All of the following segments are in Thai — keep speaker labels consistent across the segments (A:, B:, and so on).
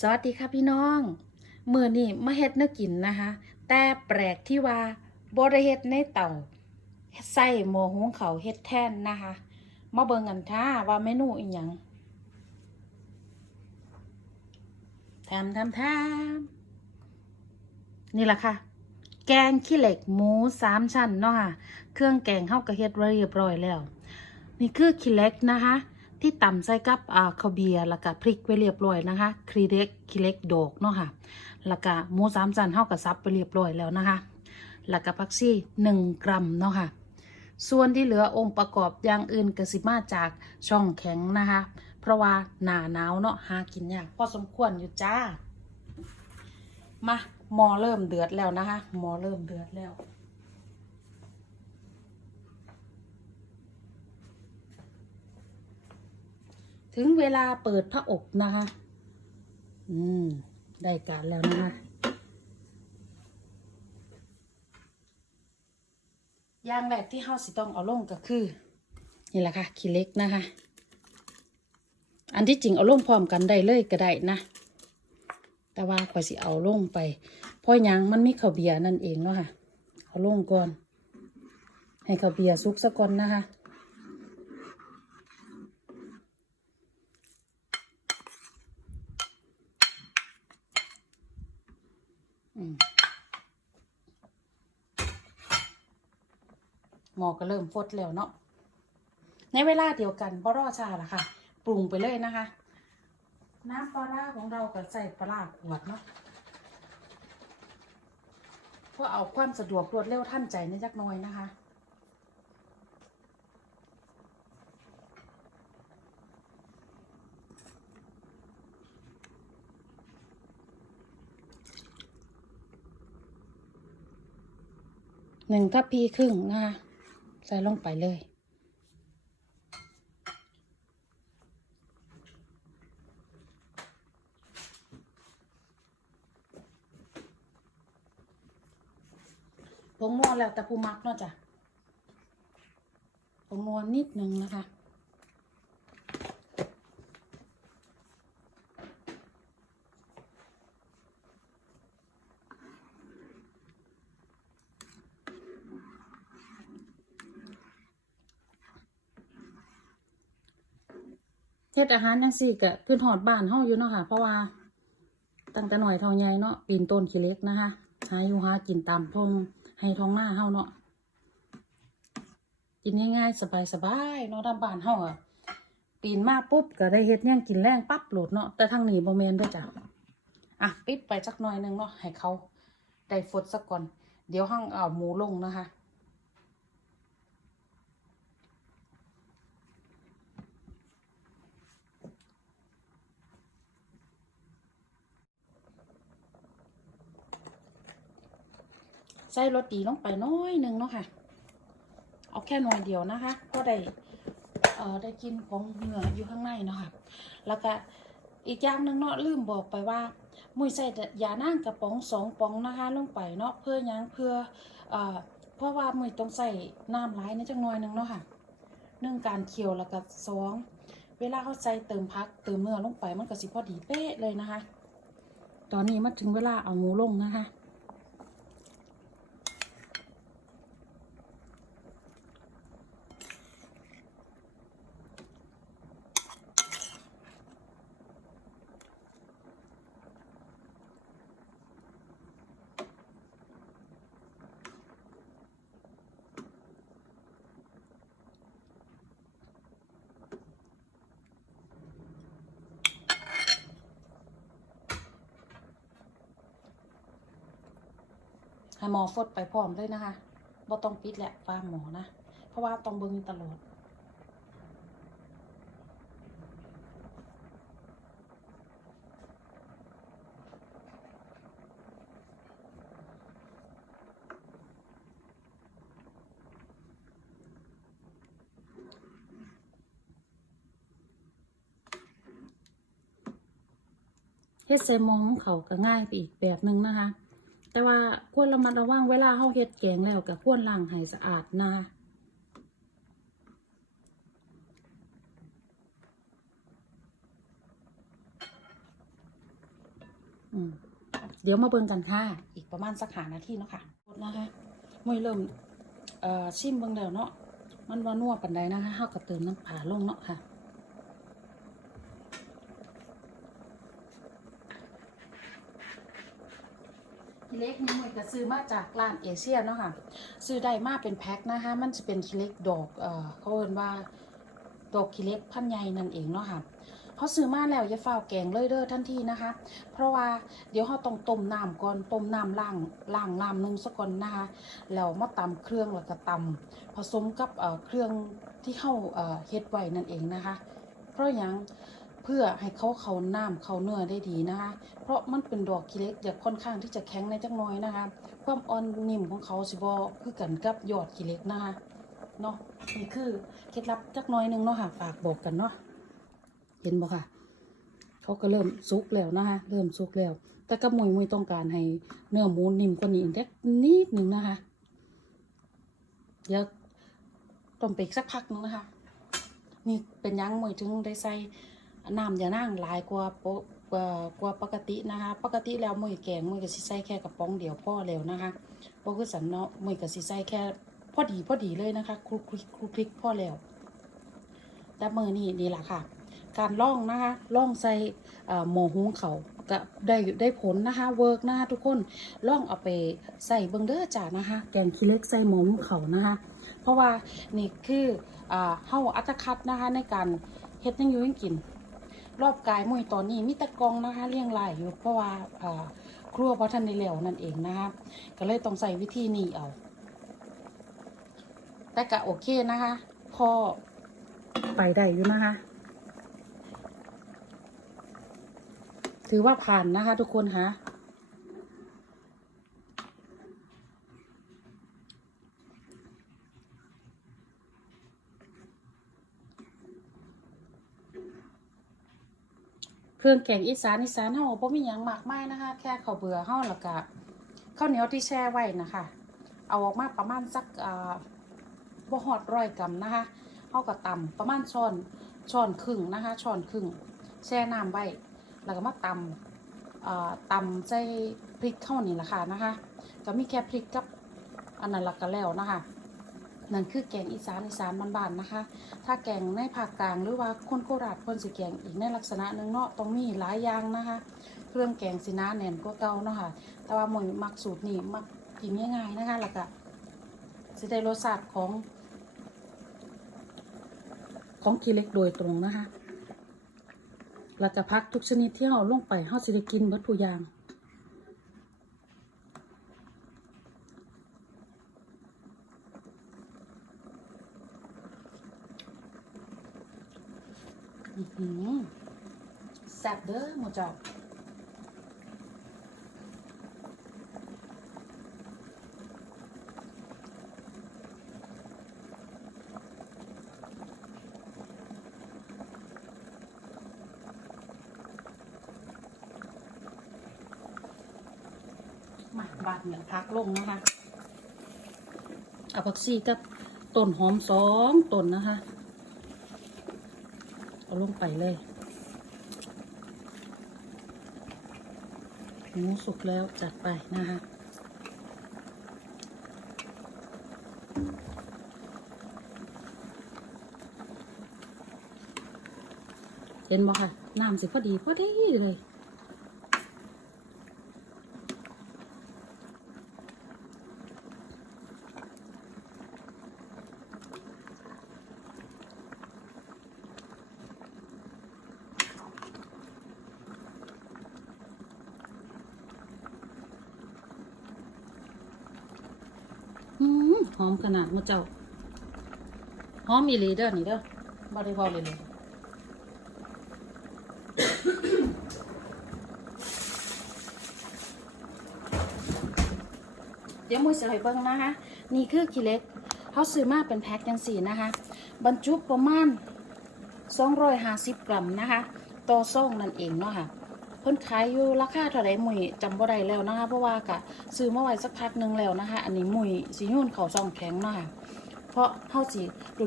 A: สวัสดีค่ะพี่น้องมือนี่มาเฮ็ดเนื้อกินนะคะ แต่แปลกที่ว่าบริเฮ็ดในเต่าใส่หมอหุงเขาเฮ็ดแทนนะคะ มาเบิ่งกันท่าว่าเมนูอีหยังทำทำทำนี่แหละค่ะ แกงขี้เหล็กหมูสามชั้นเนาะค่ะ เครื่องแกงเข้ากระเฮ็ดไว้เรียบร้อยแล้ว นี่คือขี้เหล็กนะคะ ที่ต่ำใส่กับอ่าข้าวเบียร์แล้วก็พริกไว้เรียบร้อยนะคะครีเล็กขี้เล็กโดกเนาะค่ะแล้วก็หมูสามชั้นเฮากับซับไปเรียบร้อยแล้วนะคะแล้วก็ผักชีหนึ่งกรัมเนาะค่ะส่วนที่เหลือองค์ประกอบอย่างอื่นก็สิมาจากช่องแข็งนะคะ เพราะว่าหนาหนาวเนาะหากินยากพอสมควรอยู่จ้ามาหมอเริ่มเดือดแล้วนะคะหมอเริ่มเดือดแล้ว ถึงเวลาเปิดพระอบนะคะ อืม ได้การแล้วนะคะ อย่างแรกที่เฮาสิต้องเอาลงก็คือ นี่แหละค่ะขี้เล็กนะคะ อันที่จริงเอาลงพร้อมกันได้เลยก็ได้นะ แต่ว่าข่อยสิเอาลงไป เพราะยังมันมีข้าวเบียร์นั่นเองเนาะค่ะ เอาลงก่อน ให้ข้าวเบียร์สุกซะก่อนนะคะ อืม หมอก็เริ่มฟดแล้วเนาะ ในเวลาเดียวกันบ่รอชาละค่ะ ปรุงไปเลยนะคะ น้ำปลาร้าของเราก็ใส่ปลาราขวดเนาะเพื่อเอาความสะดวกรวดเร็วท่านใจในจักน้อยนะคะ หนึ่งทัพพีครึ่งนะคะใส่ลงไปเลย ผงนัวแล้วแต่ผู้มักเนาะจ้ะผงนัวนิดนึงนะคะ เฮ็ดอาหารจังซี่ก็ขึ้นหอดบ้านเฮาอยู่เนาะค่ะ เพราะว่าตั้งแต่หน่อยท่าใหญ่เนาะปีนต้นขี้เล็กนะคะหาอยู่หากินตามทงให้ท้องหน้าเฮาเนาะกินง่ายๆสบายๆเนาะตามบ้านเฮาอะปีนมาปุ๊บก็ได้เฮ็ดหยังกินแรงปั๊บโหลดเนาะแต่ทางนี้บ่แมนด้วยจ้ะอะปิดไปจักหน่อยหนึงเนาะให้เขาได้ฟดซะก่อน เดี๋ยวห้องเอาหมูลงนะคะ ใส่รสดีลงไปน้อยหนึ่งเนาะค่ะ เอาแค่หน่อยเดียวนะคะก็ได้เอ่อได้กินของเนื้ออยู่ข้างในเนาะค่ะ แล้วก็อีกอย่างหนึ่งเนาะลืมบอกไปว่า มุ้ยใส่ยานั่งกระป๋องสองป๋องนะคะ ลงไปเนาะเพื่อยังเพื่อเอ่อเพราะว่ามุ้ยต้องใส่น้ำร้ายในจังหน่อยหนึ่งเนาะค่ะหนึ่งการเคี่ยวแล้วก็สองเวลาเขาใส่เติมพักเติมเนื้อลงไปมันก็สิพอดีเป๊ะเลยนะคะ ตอนนี้มาถึงเวลาเอาหมูลงนะคะ ให้หมอฟดไปพร้อมเลยนะคะบ่ต้องปิดแหละฟ้าหมอนะ เพราะว่าต้องเบิ่งตลอดเฮ็ดใส่มองเขาก็ง่ายไปอีกแบบหนึ่งนะคะ แต่ว่าควรระมัดระวังเวลาเฮาเฮ็ดแกงแล้วก็ควรล้างให้สะอาดนะคะอืมเดี๋ยวมาเบิ่งกันค่ะ อีกประมาณสักหานาทีเนาะค่ะนะคะมวยเริ่มเอ่อชิมเบิ่งแล้วเนาะ มันว่านัวปันใดนะคะเฮาก็เติมน้ำผาลงเนาะค่ะ คิ เล็กนี่มันก็ซื้อมาจากร้านเอเชียเนาะค่ะ ซื้อได้มาเป็นแพ็คนะคะ มันจะเป็นคิเล็กดอกเอ่อเขาเรียกว่าดอกคิเล็กพันใหญ่นั่นเองเนาะค่ะเขาซื้อมาแล้วอย่าฝ้าแกงเลยเด้อทันทีนะคะ เพราะว่าเดี๋ยวเขาต้องต้มน้ำก่อนต้มน้ำล่างล่างน้ำนึงซะก่อนนะคะแล้วมาตำเครื่องแล้วก็ตำผสมกับเครื่องที่เข้าเฮ็ดไว้นั่นเองนะคะ เพราะหยัง เพื่อให้เขาเขาน้ำเขาเนื้อได้ดีนะคะ เพราะมันเป็นดอกกิเล็กจะค่อนข้างที่จะแข็งในจักน้อยนะคะ ความอ่อนนิ่มของเขาสิบอคือกันกับยอดกิเล็กนะคะเนาะนี่คือเคล็ดลับจักน้อยหนึงเนาะค่ะฝากบอกกันเนาะเห็นบ่ค่ะ เขาก็เริ่มสุกแล้วนะคะ เริ่มสุกแล้ว แต่กระมวยมวยต้องการให้เนื้อหมูนิ่มกว่านี้อีกเล็กนิดหนึ่งนะคะเดี๋ยวต้มไปอีกสักพักนึงนะคะ นี่เป็นยังมวยถึงได้ใส่ น้ำอย่านั่งหลายกว่าปกกว่ากว่าปกตินะคะ ปกติแล้วมวยแกงมวยก็สิใส่แค่กระป๋องเดียวพอแล้วนะคะบ่คือสันเนาะมวยก็สิใส่แค่พอดีพอดีเลยนะคะคลุกคลิกคลุกคลิกพอแล้วแต่มือนี่นี่แหละค่ะ การล่องนะคะล่องใส่หมอหุงเขาก็ได้ได้ผลนะคะเวิร์กนะคะทุกคนล่องเอาไปใส่เบิงเดอร์จ้านะคะแกงขี้เล็กใส่หมอหุงเขานะคะ เพราะว่านี่คืออ่าเฮาอัตคัดนะคะในการเฮ็ดยังอยู่ยังกิน รอบกายมุ้ยตอนนี้มีตะกองนะคะเลี้ยงลายอยู่เพราะว่าครัวเพราะท่านในแล้วนั่นเองนะคะก็เลยต้องใส่วิธีนี้เอาแต่ก็โอเคนะคะพอไปได้อยู่นะคะ ถือว่าผ่านนะคะทุกคนคะ เครื่องแกงอีสานอีสานเฮาบ่มีหยังมากมายนะคะ แค่ข้าวเบื่อเฮาแล้วก็ข้าวเหนียวที่แช่ไว้นะคะ เอาออกมาประมาณสักอ่าบ่ฮอดร้อยกรัมนะคะเฮาก็ตำประมาณช้อนช้อนครึ่งนะคะช้อนครึ่งแช่น้ำไว้แล้วก็มาตำเอ่อตำใส่พริกเข้านี่แหละค่ะนะคะก็มีแค่พริกกับอันนั้นละก็แล้วนะคะ นั่นคือแกงอีสานอีสานบ้านๆนะคะ ถ้าแกงในภาคกลางหรือว่าคนโคราชเพิ่นสิแกงอีกในลักษณะหนึ่งเนาะต้องมีหลายอย่างนะคะ เครื่องแกงสินาแน่นกว่าเก่าเนาะค่ะ แต่ว่าหมวยมักสูตรนี้มักกินง่ายๆนะคะแล้วก็สิได้รสชาติของ ของกีเล็กโดยตรงนะคะแล้วก็พักทุกชนิดที่เราลงไปเราสิได้กินเบิดทุกอย่าง อื้อหือ แซ่บเด้อหมูจ้ามาบาดเหมือนพักลงนะคะเอาผักชีกับต้นหอมสองต้นนะคะ เอาลงไปเลย หมูสุกแล้วจัดไปนะคะเห็นบ่ค่ะ น้ำสิพอดีพอดีเลย หอมขนาดมูเจ้า หอมอีหลีเด้อนี่เด้อบ่ได้พอเลยเลยเดี๋ยวมือเสยเบิ้งนะคะ นี่คือขี้เล็กเขาซื้อมาเป็นแพ็คยังสี่นะคะ บรรจุประมาณ250 กรัมนะคะ ต่อซ่องนั่นเองเนาะค่ะ เพิ่นขายอยู่ราคาเท่าไรหมุยจำบ่ได้แล้วนะคะ เพราะว่ากะซื้อมาไว้สักพักหนึงแล้วนะคะ อันนี้หมุยสิยุ่นเขาซองแข็งเนาะค่ะเพราะเฮาสิ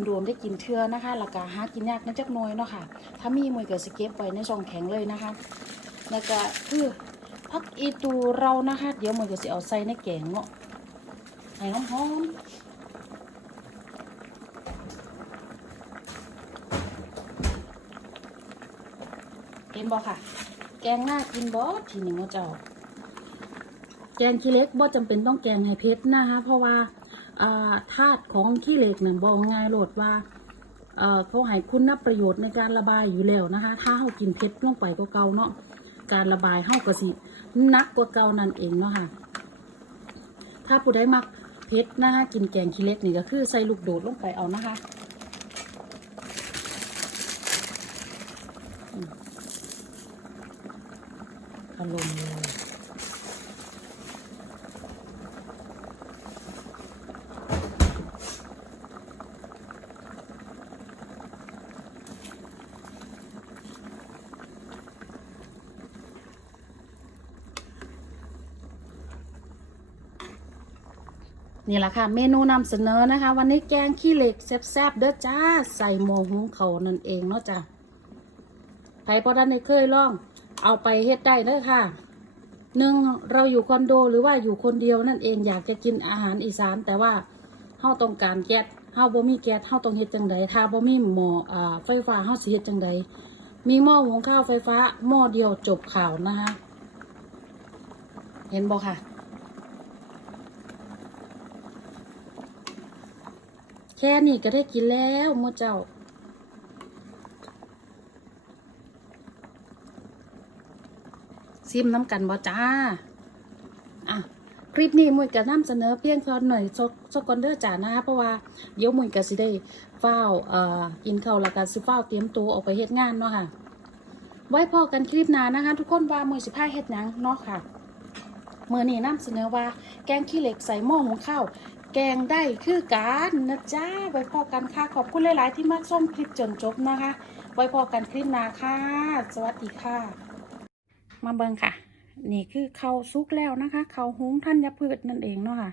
A: โดนๆได้กินเทื่อนะคะแล้วก็หากินยากนิดจักหน่อยเนาะค่ะ ถ้ามีมุยก็สิเก็บไว้ในซองแข็งเลยนะคะแล้วก็คือพักอีตูเรานะคะ เดี๋ยวมันจะสิเอาใส่ในแกงเนาะให้หอมๆเห็นบ่ค่ะ แกงหน่ากินบ่ทีนี้เนาะเจ้า แกงขี้เล็กบ่จำเป็นต้องแกงให้เผ็ดนะคะเพราะว่าธาตุของขี้เหล็กเนี่ยบอกง่ายโลดว่าเขาให้คุณประโยชน์ในการระบายอยู่แล้วนะคะ ถ้าเฮากินเผ็ดลงไปก็เก่าเนาะการระบายเฮาก็สิหนักกว่าเก่านั่นเองเนาะค่ะ ถ้าผู้ใดมักเผ็ดนะคะกินแกงขี้เล็กนี่ก็คือใส่ลูกโดดลงไปเอานะคะารมณ์เลยนี่แหละค่ะ เมนูนำเสนอนะคะ วันนี้แกงขี้เหล็กแซ่บๆเด้อจ้า ใส่หม้อหุงเขานั่นเองเนาะจ้ะใครพอดันได้เคยลอง เอาไปเฮ็ดได้เด้อค่ะหนึ่งเราอยู่คอนโดหรือว่าอยู่คนเดียวนั่นเองอยากจะกินอาหารอีสาน แต่ว่าเฮาต้องการแก๊สเฮาบ่มีแก๊สเฮาต้องเฮ็ดจังใดถ้าบ่มีหม้ออ่าไฟฟ้าเฮาสิเฮ็ดจังใดมีหม้อหุงข้าวไฟฟ้าหม้อเดียวจบข่าวนะคะเห็นบ่ค่ะ แค่นี้ก็ได้กินแล้วหมูเจ้า ซิมน้ำกันบ่จ้า อะ คลิปนี้มุยก็นำเสนอเพียงแค่หน่อยซกซกอนเด้อจ้านะคะเพราะว่าเดี๋ยวมุยก็สิได้เฝ้าวเอ่อกินข้าวแล้วก็สิเฝ้าเตรียมตัวออกไปเฮ็ดงานเนาะค่ะ ไว้พอกันคลิปหน้านะคะ ทุกคนว่ามุยสิพาเฮ็ดหยังเนาะค่ะเมื่อนี้นำเสนอว่าแกงขี้เหล็กใส่หม้อหุงข้าวแกงได้คือการนะจ้าไว้พอกันค่ะ ขอบคุณหลาย ๆ ที่มาชมคลิปจนจบนะคะ ไว้พอกันคลิปหน้าค่ะ สวัสดีค่ะ มาเบิ่งค่ะ นี่คือเขาซุกแล้วนะคะ เขาวหุงท่านยพืชนั่นเองเนาะค่ะ